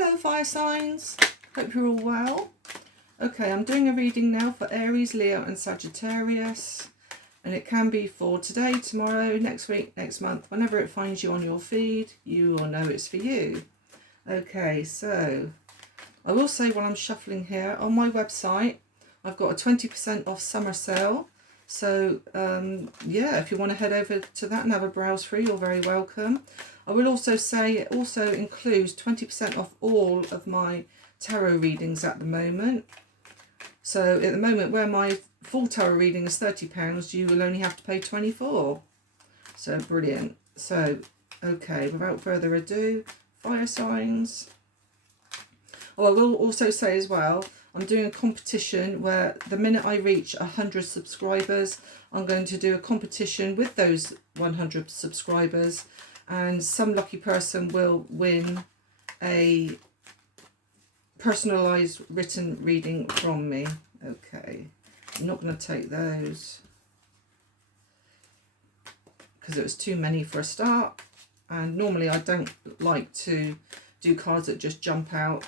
Hello fire signs, hope you're all well. Okay, I'm doing a reading now for Aries, Leo and Sagittarius, and it can be for today, tomorrow, next week, next month, whenever it finds you on your feed, you will know it's for you. Okay, so I will say while I'm shuffling here, on my website I've got a 20% off summer sale, so yeah, if you want to head over to that and have a browse through, you're very welcome. I will also say it also includes 20% off all of my tarot readings at the moment. So at the moment, where my full tarot reading is £30, you will only have to pay £24. So brilliant. So, okay, without further ado, fire signs. Oh, I will also say as well, I'm doing a competition where the minute I reach 100 subscribers, I'm going to do a competition with those 100 subscribers, and some lucky person will win a personalised written reading from me. Okay, I'm not going to take those because it was too many for a start, and normally I don't like to do cards that just jump out,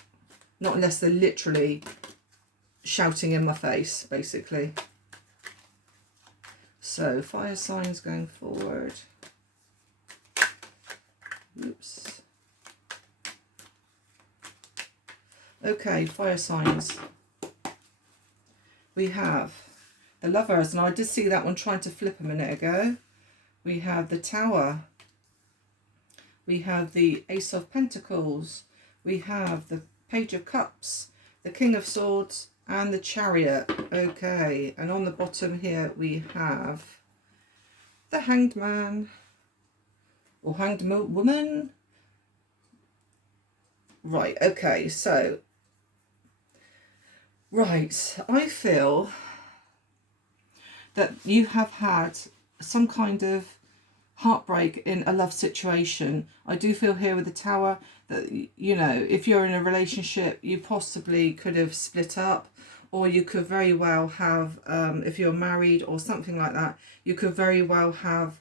not unless they're literally shouting in my face, basically. So fire signs going forward. Oops. Okay, fire signs. We have the Lovers, and I did see that one trying to flip a minute ago. We have the Tower. We have the Ace of Pentacles. We have the Page of Cups, the King of Swords, and the Chariot. Okay, and on the bottom here we have the Hanged Man, or Hanged Woman. Right, okay, so, right, I feel that you have had some kind of heartbreak in a love situation. I do feel here with the Tower that, you know, if you're in a relationship, you possibly could have split up, or you could very well have, if you're married or something like that, you could very well have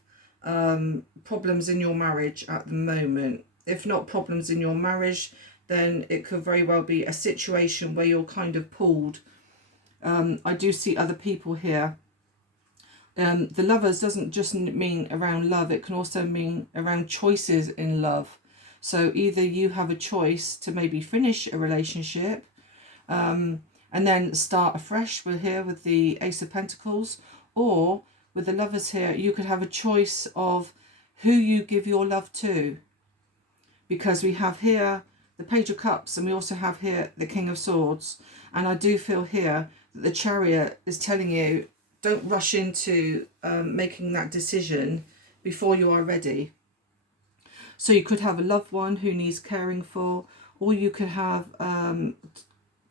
problems in your marriage at the moment. If not problems in your marriage, then it could very well be a situation where you're kind of pulled. I do see other people here. The Lovers doesn't just mean around love, it can also mean around choices in love. So either you have a choice to maybe finish a relationship and then start afresh with the Ace of Pentacles, or with the Lovers here, you could have a choice of who you give your love to, because we have here the Page of Cups and we also have here the King of Swords, and I do feel here that the Chariot is telling you, don't rush into making that decision before you are ready. So you could have a loved one who needs caring for, or you could have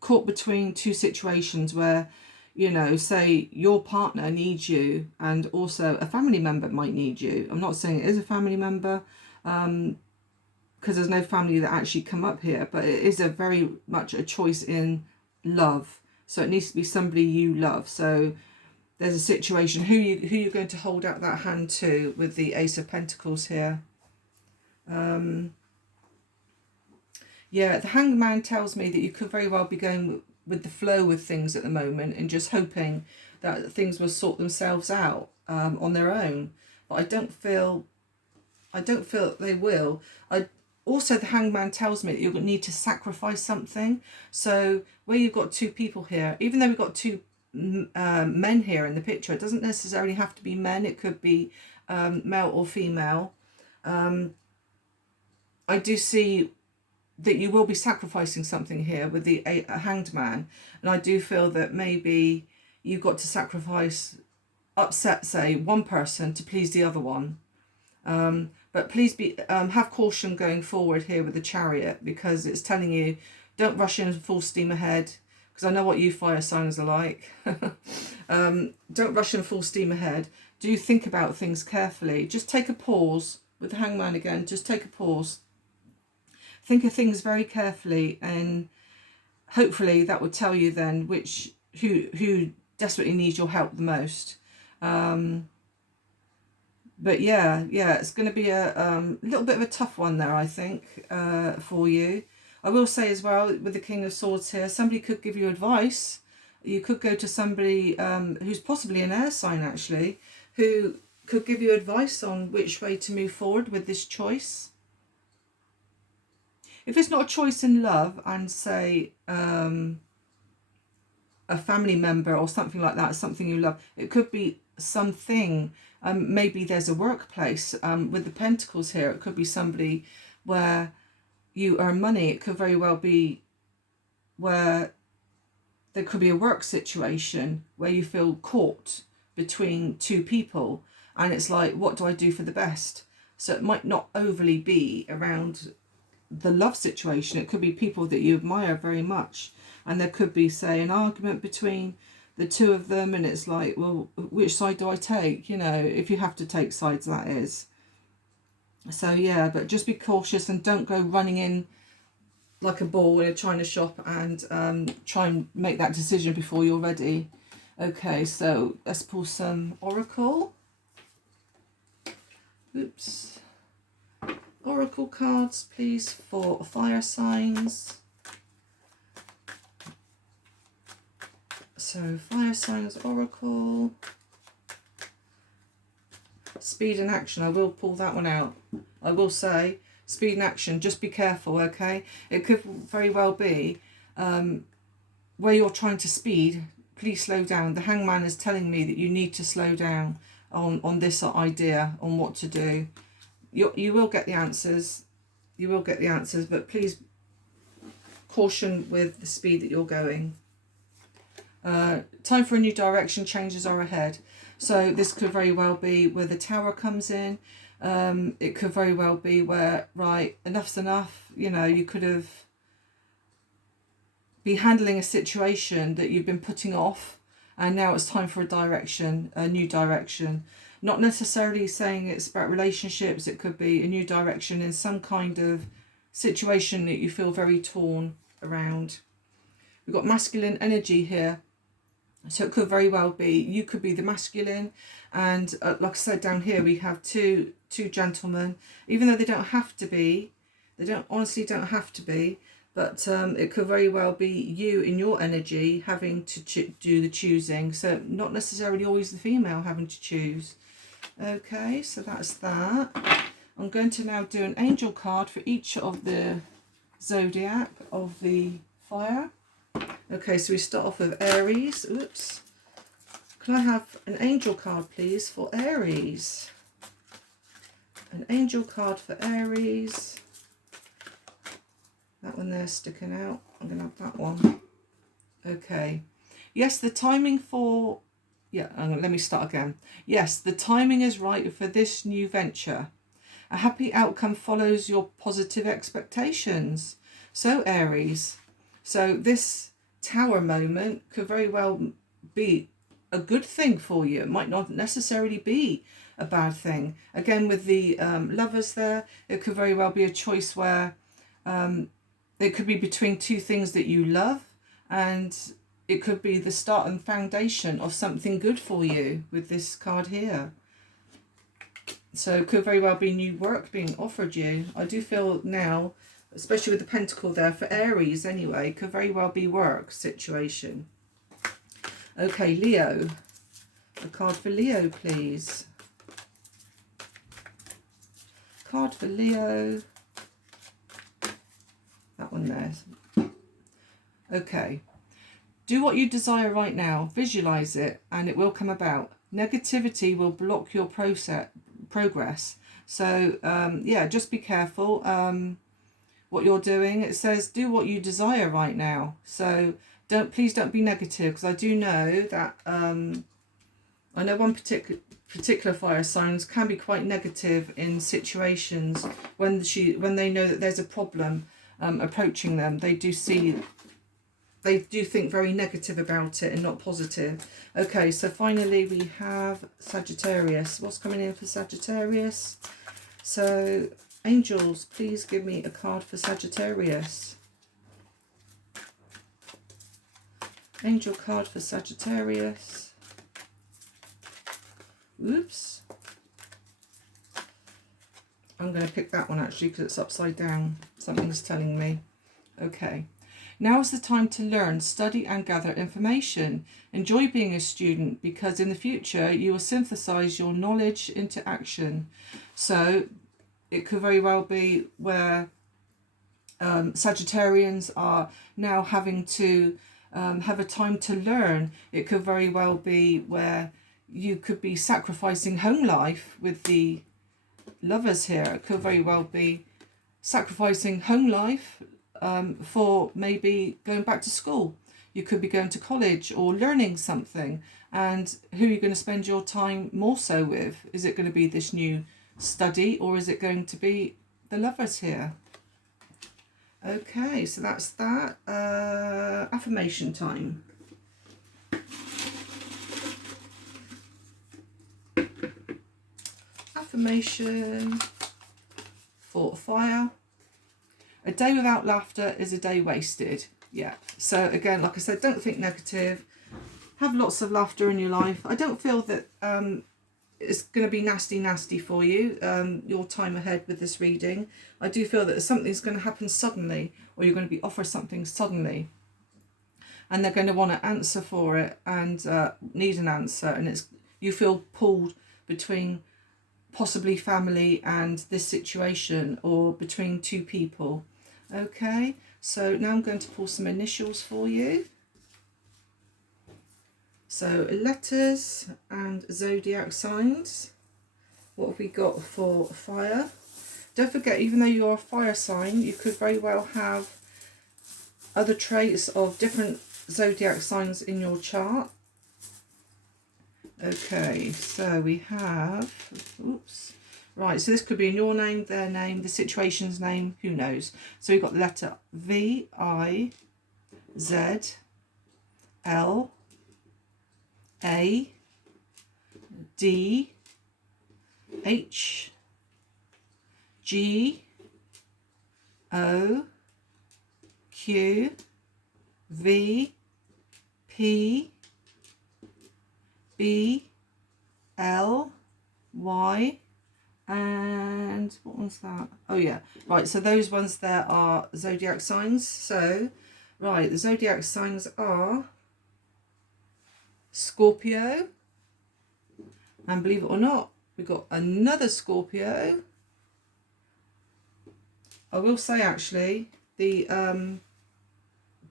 caught between two situations where, you know, say your partner needs you and also a family member might need you. I'm not saying it is a family member because there's no family that actually come up here, but it is a very much a choice in love. So it needs to be somebody you love. So there's a situation, who you're going to hold out that hand to with the Ace of Pentacles here. Yeah, the Hanged Man tells me that you could very well be going with the flow with things at the moment and just hoping that things will sort themselves out on their own. But I don't feel that they will. Also, the Hanged Man tells me that you're going to need to sacrifice something. So where you've got two people here, even though we've got two men here in the picture, it doesn't necessarily have to be men, it could be male or female. I do see that you will be sacrificing something here with the Hanged Man, and I do feel that maybe you've got to upset, say, one person to please the other one. But please have caution going forward here with the Chariot, because it's telling you don't rush in full steam ahead, because I know what you fire signs are like. Don't rush in full steam ahead. Do think about things carefully. Just take a pause with the Hanged Man again. Just take a pause. Think of things very carefully, and hopefully that will tell you then who desperately needs your help the most. But yeah, it's going to be a little bit of a tough one there, I think, for you. I will say as well, with the King of Swords here, somebody could give you advice. You could go to somebody who's possibly an air sign actually, who could give you advice on which way to move forward with this choice. If it's not a choice in love and say a family member or something like that, something you love, it could be something, maybe there's a workplace with the Pentacles here. It could be somebody where you earn money. It could very well be where there could be a work situation where you feel caught between two people and it's like, what do I do for the best? So it might not overly be around the love situation. It could be people that you admire very much, and there could be, say, an argument between the two of them, and it's like, well, which side do I take? You know, if you have to take sides, that is. So yeah, but just be cautious and don't go running in like a ball in a china shop and try and make that decision before you're ready. Okay, so let's pull some oracle. Oops. Oracle cards, please, for fire signs. So fire signs, oracle. Speed and action, I will pull that one out. I will say, speed and action, just be careful, okay? It could very well be where you're trying to speed, please slow down. The Hangman is telling me that you need to slow down on this idea, on what to do. You will get the answers. You will get the answers, but please caution with the speed that you're going. Time for a new direction, changes are ahead. So this could very well be where the Tower comes in. It could very well be where, right, enough's enough. You know, you could have been handling a situation that you've been putting off, and now it's time for a direction, a new direction. Not necessarily saying it's about relationships. It could be a new direction in some kind of situation that you feel very torn around. We've got masculine energy here. So it could very well be, you could be the masculine, and like I said, down here we have two gentlemen, even though they don't have to be, honestly don't have to be, but it could very well be you in your energy having to do the choosing. So not necessarily always the female having to choose. Okay, so that's that. I'm going to now do an angel card for each of the zodiac of the fire. Okay, so we start off with Aries. Oops. Can I have an angel card, please, for Aries? An angel card for Aries. That one there sticking out. I'm going to have that one. Okay. Yes, the timing for... Yeah, let me start again. Yes, the timing is right for this new venture. A happy outcome follows your positive expectations. So, Aries. So, this Tower moment could very well be a good thing for you. It might not necessarily be a bad thing. Again, with the lovers there, it could very well be a choice where it could be between two things that you love, and it could be the start and foundation of something good for you with this card here. So it could very well be new work being offered you. I do feel now, especially with the pentacle there, for Aries anyway, could very well be work situation. Okay, Leo. A card for Leo, please. Card for Leo. That one there. Okay. Do what you desire right now. Visualize it and it will come about. Negativity will block your progress. So, yeah, just be careful what you're doing. It says do what you desire right now. So please don't be negative, because I do know that I know one particular fire signs can be quite negative in situations when they know that there's a problem approaching them. They do think very negative about it and not positive. Okay, so finally we have Sagittarius. What's coming in for Sagittarius? So, angels, please give me a card for Sagittarius. Angel card for Sagittarius. Oops. I'm going to pick that one actually because it's upside down. Something's telling me. Okay. Now is the time to learn, study and gather information. Enjoy being a student because in the future you will synthesize your knowledge into action. So it could very well be where Sagittarians are now having to have a time to learn. It could very well be where you could be sacrificing home life with the Lovers here. It could very well be sacrificing home life for maybe going back to school. You could be going to college or learning something. And who are you going to spend your time more so with? Is it going to be this new study, or is it going to be the Lovers here? Okay, so that's that. Affirmation time. Affirmation for fire. A day without laughter is a day wasted. Yeah. So again, like I said, don't think negative. Have lots of laughter in your life. I don't feel that it's going to be nasty for you, your time ahead with this reading. I do feel that something's going to happen suddenly, or you're going to be offered something suddenly. And they're going to want to answer for it and need an answer. And you feel pulled between possibly family and this situation, or between two people. Okay, so now I'm going to pull some initials for you. So letters and zodiac signs. What have we got for fire? Don't forget, even though you're a fire sign, you could very well have other traits of different zodiac signs in your chart. Okay, so we have, oops, right, so this could be in your name, their name, the situation's name, who knows. So we've got the letter V, I, Z, L, A, D, H, G, O, Q, V, P, B, L, Y, and what was that? Oh yeah, right, so those ones there are zodiac signs. So, right, the zodiac signs are Scorpio, and believe it or not, we've got another Scorpio. I will say actually, the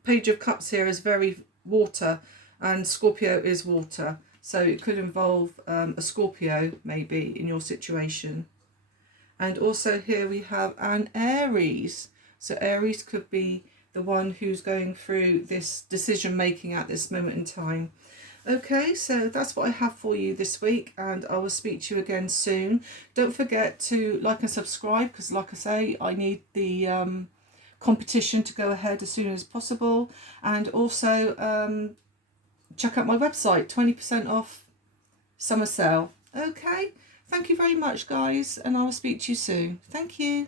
Page of Cups here is very water, and Scorpio is water. So it could involve a Scorpio maybe in your situation. And also here we have an Aries. So Aries could be the one who's going through this decision making at this moment in time. Okay, so that's what I have for you this week, and I will speak to you again soon. Don't forget to like and subscribe, because like I say, I need the competition to go ahead as soon as possible. And also check out my website, 20% off summer sale. Okay, thank you very much guys, and I will speak to you soon. Thank you.